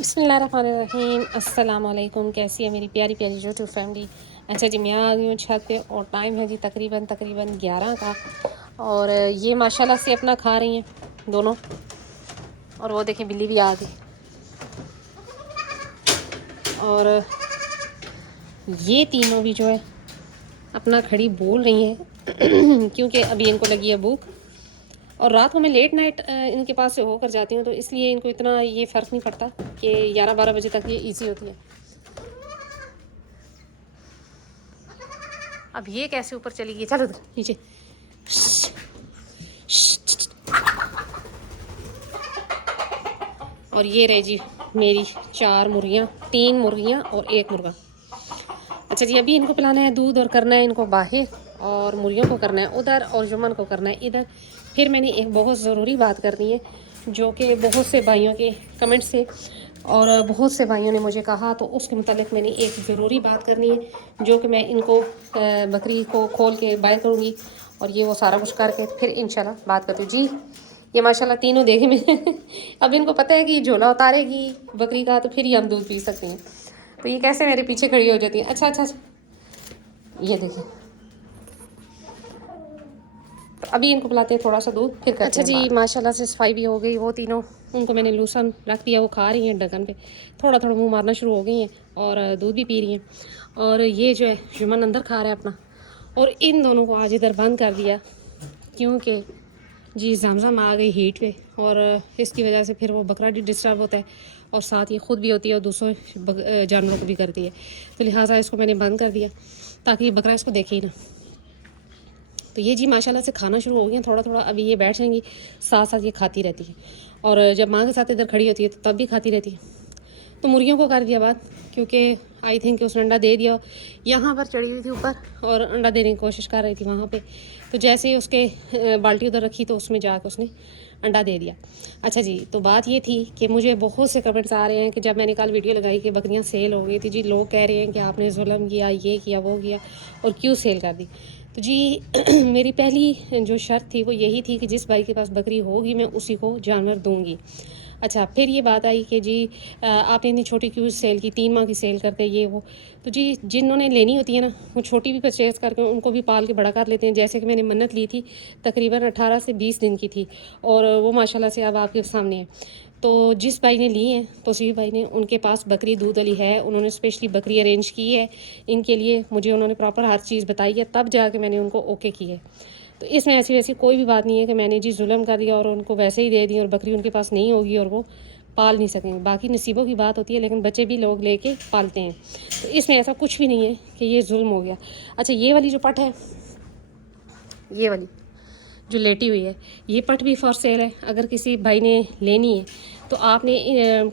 बिस्मिल्लाहिर्रहमानिर्रहीम। अस्सलाम वालेकुम। कैसी है मेरी प्यारी प्यारी यूट्यूब फैमिली। अच्छा जी, मैं आ गई हूँ छत पे और टाइम है जी तकरीबन 11 का। और ये माशाल्लाह से अपना खा रही हैं दोनों। और वो देखें बिल्ली भी आ गई। और ये तीनों भी जो है अपना खड़ी बोल रही हैं क्योंकि अभी इनको लगी है भूख। और रात को मैं लेट नाइट इनके पास से होकर जाती हूँ, तो इसलिए इनको इतना ये फ़र्क नहीं पड़ता कि 11-12 बजे तक ये ईजी होती है। अब ये कैसे ऊपर चली गई, चलो नीचे। और ये रहे जी मेरी 4 मुर्गियाँ, 3 मुर्गियाँ और 1 मुर्गा। अच्छा जी, अभी इनको पिलाना है दूध और करना है इनको बाहर, और मुर्गियों को करना है उधर और जुम्मन को करना है इधर। फिर मैंने एक बहुत ज़रूरी बात करनी है जो कि बहुत से भाइयों के कमेंट से और बहुत से भाइयों ने मुझे कहा, तो उसके मुतालिक मैंने एक ज़रूरी बात करनी है जो कि मैं इनको बकरी को खोल के बाय करूँगी और ये वो सारा कुछ करके फिर इंशाल्लाह बात करती हूँ जी। ये माशाल्लाह तीनों देखे में अब इनको पता है कि झोला उतारेगी बकरी का तो फिर ही हम दूध पी सकते हैं। तो ये कैसे मेरे पीछे खड़ी हो जाती है। अच्छा अच्छा अच्छा, ये देखिए। तो अभी इनको पिलाते हैं थोड़ा सा दूध, फिर करते अच्छा हैं जी बात। माशाल्लाह से सफाई भी हो गई। वो तीनों उनको मैंने लूसन रख दिया, वो खा रही हैं ढक्कन पे, थोड़ा थोड़ा मुंह मारना शुरू हो गई हैं और दूध भी पी रही हैं। और ये जो है जुमन अंदर खा रहा है अपना। और इन दोनों को आज इधर बंद कर दिया क्योंकि जी जमजम आ गई हीट पे, और इसकी वजह से फिर वो बकरा भी डिस्टर्ब होता है और साथ ये ख़ुद भी होती है और दूसरों जानवरों को भी करती है। तो लिहाजा इसको मैंने बंद कर दिया ताकि ये बकरा इसको देखे ही ना। तो ये जी माशाल्लाह से खाना शुरू हो गया थोड़ा थोड़ा। अभी ये बैठ जाएंगी, साथ साथ ये खाती रहती है। और जब माँ के साथ इधर खड़ी होती है तो तब भी खाती रहती है। तो मुर्गियों को कर दिया बात, क्योंकि आई थिंक उसने अंडा दे दिया। यहाँ पर चढ़ी हुई थी ऊपर और अंडा देने की कोशिश कर रही थी वहाँ पे। तो जैसे ही उसके बाल्टी उधर रखी तो उसमें जाकर उसने अंडा दे दिया। अच्छा जी, तो बात ये थी कि मुझे बहुत से कमेंट्स आ रहे हैं कि जब मैंने कल वीडियो लगाई कि बकरियाँ सेल हो गई थी जी, लोग कह रहे हैं कि आपने जुल्म किया, ये किया वो किया और क्यों सेल कर दी। तो जी मेरी पहली जो शर्त थी वो यही थी कि जिस भाई के पास बकरी होगी मैं उसी को जानवर दूँगी। अच्छा, फिर ये बात आई कि जी आपने इतनी छोटी क्यों सेल की, 3 माह की सेल करते ये वो। तो जी जिन्होंने लेनी होती है ना वो छोटी भी परचेज़ करके उनको भी पाल के बड़ा कर लेते हैं। जैसे कि मैंने मन्नत ली थी तकरीबन 18 से 20 दिन की थी और वो माशाल्लाह से अब आपके सामने है। तो जिस भाई ने ली है तो उसी भाई ने, उनके पास बकरी दूध वाली है, उन्होंने स्पेशली बकरी अरेंज की है इनके लिए, मुझे उन्होंने प्रॉपर हर चीज़ बताई है, तब जाके मैंने उनको ओके की है। तो इसमें ऐसी वैसी कोई भी बात नहीं है कि मैंने जी जुल्म कर दिया और उनको वैसे ही दे दी और बकरी उनके पास नहीं होगी और वो पाल नहीं सकेंगे। बाकी नसीबों की बात होती है, लेकिन बच्चे भी लोग लेके पालते हैं। तो इसमें ऐसा कुछ भी नहीं है कि ये जुल्म हो गया। अच्छा, ये वाली जो पट है, ये वाली जो लेटी हुई है, ये पट भी फॉर सेल है। अगर किसी भाई ने लेनी है तो आपने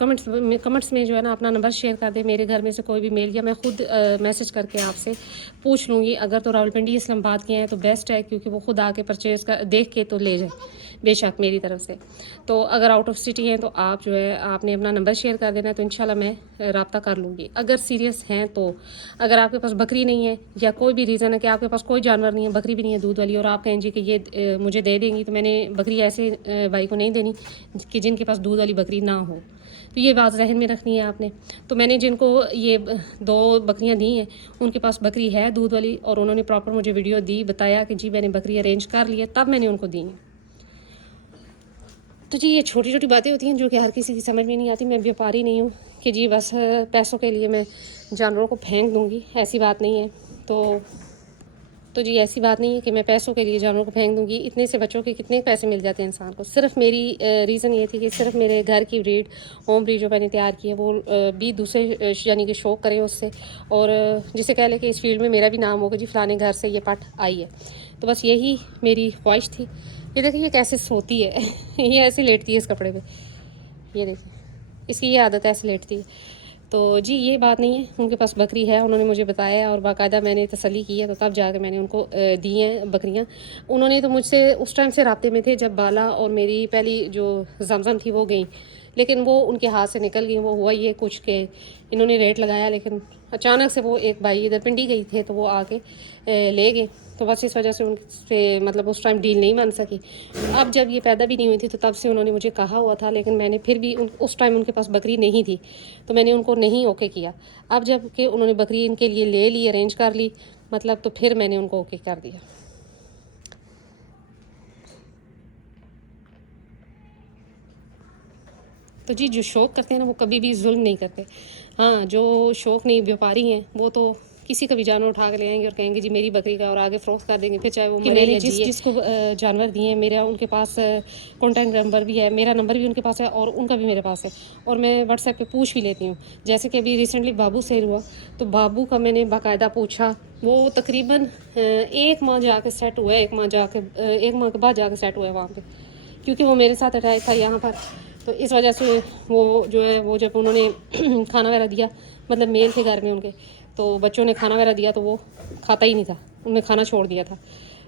कमेंट्स में जो है ना अपना नंबर शेयर कर दे। मेरे घर में से कोई भी मेल, या मैं खुद मैसेज करके आपसे पूछ लूँगी। अगर तो रावलपिंडी इस्लामाबाद के हैं तो बेस्ट है, क्योंकि वो खुद आके परचेज़ कर देख के तो ले जाए बेशक मेरी तरफ से। तो अगर आउट ऑफ सिटी हैं तो आप जो है आपने अपना नंबर शेयर कर देना है, तो इंशाल्लाह मैं रब्ता कर लूँगी अगर सीरियस हैं तो। अगर आपके पास बकरी नहीं है या कोई भी रीज़न है कि आपके पास कोई जानवर नहीं है, बकरी भी नहीं है दूध वाली, और आप कहें जी कि ये मुझे दे देंगी, तो मैंने बकरी ऐसे भाई को नहीं देनी कि जिनके पास दूध वाली बकरी ना हो। तो ये बात जहन में रखनी है आपने। तो मैंने जिनको ये 2 बकरियां दी हैं उनके पास बकरी है दूध वाली, और उन्होंने प्रॉपर मुझे वीडियो दी, बताया कि जी मैंने बकरी अरेंज कर ली है, तब मैंने उनको दी हैं। तो जी ये छोटी छोटी बातें होती हैं जो कि हर किसी की समझ में नहीं आती। मैं व्यापारी नहीं हूँ कि जी बस पैसों के लिए मैं जानवरों को फेंक दूँगी, ऐसी बात नहीं है। तो जी ऐसी बात नहीं है कि मैं पैसों के लिए जानवरों को फेंक दूँगी। इतने से बच्चों के कितने पैसे मिल जाते हैं इंसान को। सिर्फ मेरी रीज़न ये थी कि सिर्फ मेरे घर की ब्रीड, होम ब्रीड जो मैंने तैयार की है, वो भी दूसरे यानी कि शौक करें उससे, और जिसे कह लें कि इस फील्ड में मेरा भी नाम होगा जी फ़लाने घर से ये पट आई है। तो बस यही मेरी ख्वाहिश थी। ये देखिए ये कैसे सोती है ये ऐसे लेटती है इस कपड़े पे, ये देखिए इसकी ये आदत है, ऐसे लेटती है। तो जी ये बात नहीं है, उनके पास बकरी है, उन्होंने मुझे बताया और बाकायदा मैंने तसल्ली की है, तो तब जाकर मैंने उनको दी हैं बकरियां। उन्होंने तो मुझसे उस टाइम से राब्ते में थे जब बाला और मेरी पहली जो जमजम थी वो गई, लेकिन वो उनके हाथ से निकल गई। वो हुआ ये कुछ के इन्होंने रेट लगाया, लेकिन अचानक से वो एक भाई इधर पिंडी गई थे तो वो आके ले गए। तो बस इस वजह से उनसे मतलब उस टाइम डील नहीं बन सकी। अब जब ये पैदा भी नहीं हुई थी तो तब से उन्होंने मुझे कहा हुआ था, लेकिन मैंने फिर भी उस टाइम उनके पास बकरी नहीं थी तो मैंने उनको नहीं ओके किया। अब जब कि उन्होंने बकरी इनके लिए ले ली, अरेंज कर ली मतलब, तो फिर मैंने उनको ओके कर दिया। तो जी जो शौक़ करते हैं ना वो कभी भी जुल्म नहीं करते। हाँ, जो शौक़ नहीं, व्यापारी हैं, वो तो किसी का भी जानवर उठा के ले आएंगे और कहेंगे जी मेरी बकरी का, और आगे फ़रोख्त कर देंगे, फिर चाहे वो मरे या जिए। जिसको जानवर दिए हैं, मेरा उनके पास कॉन्टैक्ट नंबर भी है, मेरा नंबर भी उनके पास है और उनका भी मेरे पास है, और मैं व्हाट्सएप पे पूछ भी लेती हूँ। जैसे कि अभी रिसेंटली बाबू सेल हुआ तो बाबू का मैंने बाकायदा पूछा। वो तकरीबन 1 माह जाके सेट हुआ है, 1 माह के बाद जाके सेट हुआ है वहाँ पर, क्योंकि वो मेरे साथ अटैच था यहाँ पर। तो इस वजह से वो जो है, वो जब उन्होंने खाना वगैरह दिया, मतलब मेल थे घर में उनके, तो बच्चों ने खाना वगैरह दिया तो वो खाता ही नहीं था, उन्होंने खाना छोड़ दिया था।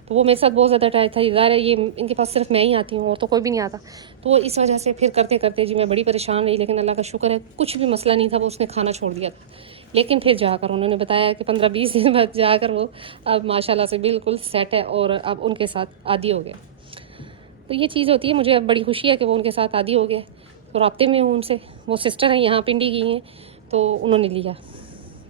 तो वो मेरे साथ बहुत ज़्यादा अटैच था। ज़ाहिर है ये इनके पास सिर्फ मैं ही आती हूँ और तो कोई भी नहीं आता। तो वो इस वजह से फिर करते करते जी मैं बड़ी परेशान रही, लेकिन अल्लाह का शुक्र है कुछ भी मसला नहीं था, वो उसने खाना छोड़ दिया था। लेकिन फिर जाकर उन्होंने बताया कि 15-20 दिन बाद जाकर वो अब माशाल्लाह से बिल्कुल सेट है और अब उनके साथ आदी हो गया। तो ये चीज़ होती है, मुझे अब बड़ी खुशी है कि वो उनके साथ आदी हो गया। तो राब्ते में हूँ उनसे। वो सिस्टर हैं, यहाँ पिंडी की हैं, तो उन्होंने लिया,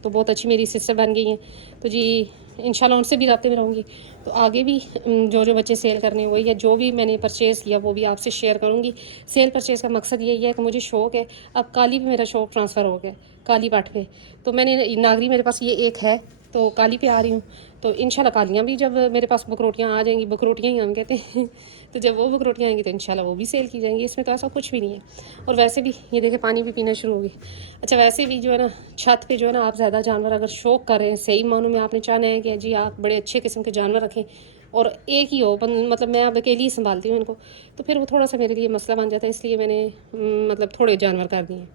तो बहुत अच्छी मेरी सिस्टर बन गई हैं। तो जी इंशाल्लाह उनसे भी राब्ते में रहूँगी। तो आगे भी जो जो बच्चे सेल करने हैं वही है, जो भी मैंने परचेज़ किया वो भी आपसे शेयर करूँगी। सेल परचेज़ का मकसद यही है कि मुझे शौक़ है। अब काली पे मेरा शौक़ ट्रांसफ़र हो गया, काली पाठ पे। तो मैंने नागरी मेरे पास ये एक है, तो काली पे आ रही हूँ। तो इंशाल्लाह कालियाँ भी जब मेरे पास बकरोटियाँ आ जाएंगी, बकरोटियाँ ही हम कहते हैं तो जब वो बकरोटियाँ आएंगी तो इंशाल्लाह वो भी सेल की जाएंगी। इसमें तो ऐसा कुछ भी नहीं है। और वैसे भी ये देखें पानी भी पीना शुरू हो गई। अच्छा, वैसे भी जो है ना छत पे जो है ना, आप ज़्यादा जानवर अगर शौक़ कर रहे हैं, सही मानों में आपने चाहना है कि जी आप बड़े अच्छे किस्म के जानवर रखें और एक ही हो, मतलब मैं अब अकेली ही संभालती हूँ इनको, तो फिर वो थोड़ा सा मेरे लिए मसला बन जाता है। इसलिए मैंने मतलब थोड़े जानवर कर दिए।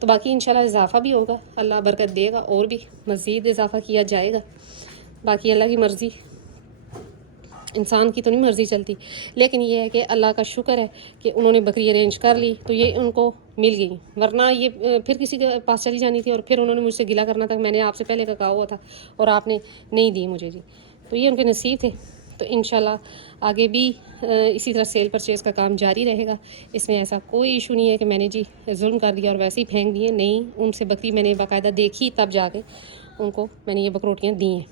तो बाकी इंशाल्लाह इजाफ़ा भी होगा, अल्लाह बरकत देगा और भी मज़ीद इजाफ़ा किया जाएगा। बाकी अल्लाह की मर्ज़ी, इंसान की तो नहीं मर्ज़ी चलती। लेकिन ये है कि अल्लाह का शुक्र है कि उन्होंने बकरी अरेंज कर ली तो ये उनको मिल गई, वरना ये फिर किसी के पास चली जानी थी और फिर उन्होंने मुझसे गिला करना था, मैंने आपसे पहले का कहा हुआ था और आपने नहीं दी मुझे जी। तो ये उनके नसीब थे। तो इंशाल्लाह आगे भी इसी तरह सेल परचेज़ का काम जारी रहेगा। इसमें ऐसा कोई इशू नहीं है कि मैंने जी जुल्म कर दिया और वैसे ही फेंक दिए, नहीं। उनसे बकरी मैंने बाकायदा देखी, तब जाके उनको मैंने ये बकरोटियाँ दी हैं।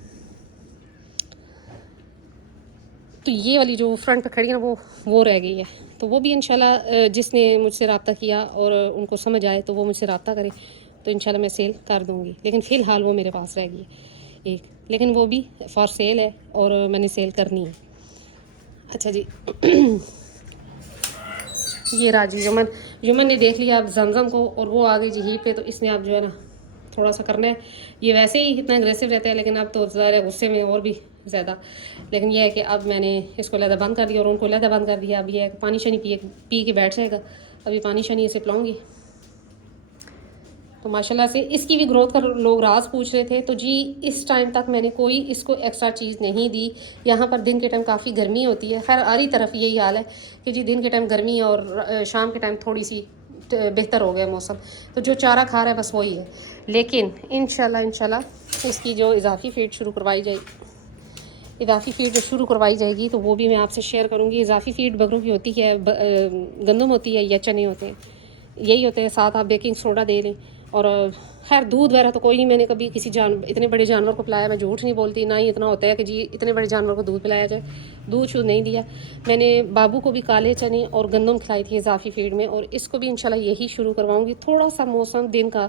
तो ये वाली जो फ्रंट पे खड़ी है ना, वो रह गई है। तो वो भी इंशाल्लाह जिसने मुझसे रब्ता किया और उनको समझ आए तो वो मुझसे रब्ता करे, तो इंशाल्लाह मैं सेल कर दूँगी। लेकिन फ़िलहाल वो मेरे पास रह गई है एक, लेकिन वो भी फॉर सेल है और मैंने सेल करनी है। अच्छा जी ये राजी यमन ने देख लिया अब जमजम को और वो आ गई जी ही पे। तो इसने अब जो है ना थोड़ा सा करना है। ये वैसे ही कितना एग्रेसिव रहता है, लेकिन अब तो ज़्यादा गुस्से में और भी ज़्यादा। लेकिन यह है कि अब मैंने इसको लहदा बंद कर दिया और उनको लहदा बंद कर दिया। अब यह है कि पानी शनी पी के बैठ जाएगा। अभी पानी शनी इसे पिलाऊँगी। तो माशाल्लाह से इसकी भी ग्रोथ का लोग राज पूछ रहे थे। तो जी इस टाइम तक मैंने कोई इसको एक्स्ट्रा चीज़ नहीं दी। यहाँ पर दिन के टाइम काफ़ी गर्मी होती है, खैर हर तरफ यही हाल है कि जी दिन के टाइम गर्मी और शाम के टाइम थोड़ी सी बेहतर हो गया मौसम। तो जो चारा खा रहा है बस वही है। लेकिन इंशाल्लाह इसकी जो इजाफ़ी फीड शुरू करवाई जाएगी, इजाफ़ी फीड जो शुरू करवाई जाएगी तो वो भी मैं आपसे शेयर करूँगी। इजाफ़ी फीड बकरों की होती है, गंदम होती है या चने होते हैं, यही होते हैं। साथ आप बेकिंग सोडा दे लें। और खैर दूध वगैरह तो कोई नहीं मैंने कभी किसी इतने बड़े जानवर को पिलाया। मैं झूठ नहीं बोलती, ना ही इतना होता है कि जी इतने बड़े जानवर को दूध पिलाया जाए। दूध शूध नहीं दिया मैंने। बाबू को भी काले चने और गंदम खिलाई थी इजाफ़ी फीड में, और इसको भी इंशाल्लाह यही शुरू करवाऊँगी, थोड़ा सा मौसम दिन का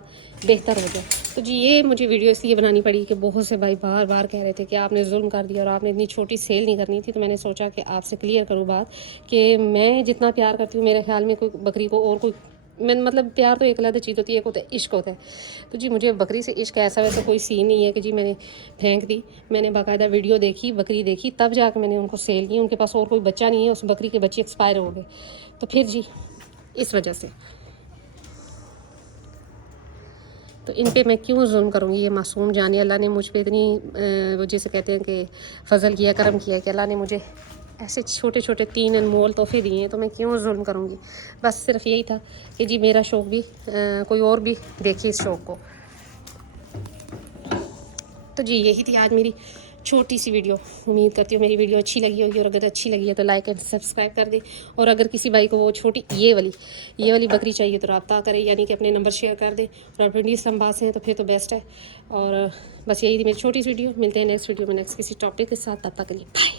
बेहतर हो जाए। तो जी ये मुझे वीडियो इसलिए बनानी पड़ी कि बहुत से भाई बार बार कह रहे थे कि आपने जुल्म कर दिया और आपने इतनी छोटी सेल नहीं करनी थी। तो मैंने सोचा कि आपसे क्लियर करूँ बात कि मैं जितना प्यार करती हूँ, मेरे ख्याल में कोई बकरी को और कोई, मैं मतलब प्यार तो एक अलग चीज़ होती है, एक होता है इश्क होता है। तो जी मुझे बकरी से इश्क ऐसा वैसा कोई सीन नहीं है कि जी मैंने फेंक दी। मैंने बाकायदा वीडियो देखी, बकरी देखी, तब जाकर मैंने उनको सेल की। उनके पास और कोई बच्चा नहीं है, उस बकरी के बच्चे एक्सपायर हो गए। तो फिर जी इस वजह से तो इन पे मैं क्यों जुल्म करूँगी। ये मासूम जाने, अल्लाह ने मुझ पे इतनी वो जिसे कहते हैं कि फ़ज़ल किया, करम किया कि अल्लाह ने मुझे ऐसे छोटे छोटे 3 अनमोल तोहफे दिए हैं तो मैं क्यों जुल्म करूँगी। बस सिर्फ यही था कि जी मेरा शौक़ भी कोई और भी देखे इस शौक़ को। तो जी यही थी आज मेरी छोटी सी वीडियो। उम्मीद करती हूँ मेरी वीडियो अच्छी लगी होगी, और अगर अच्छी लगी है तो लाइक एंड सब्सक्राइब कर दे। और अगर किसी भाई को वो छोटी ये वाली बकरी चाहिए तो रब्ता करे, यानी कि अपने नंबर शेयर कर दे। और आप इंडिया संभाल से हैं तो फिर तो बेस्ट है। और बस यही थी मेरी छोटी सी वीडियो। मिलते हैं नेक्स्ट वीडियो में नेक्स्ट किसी टॉपिक के साथ। तब तक के लिए बाय।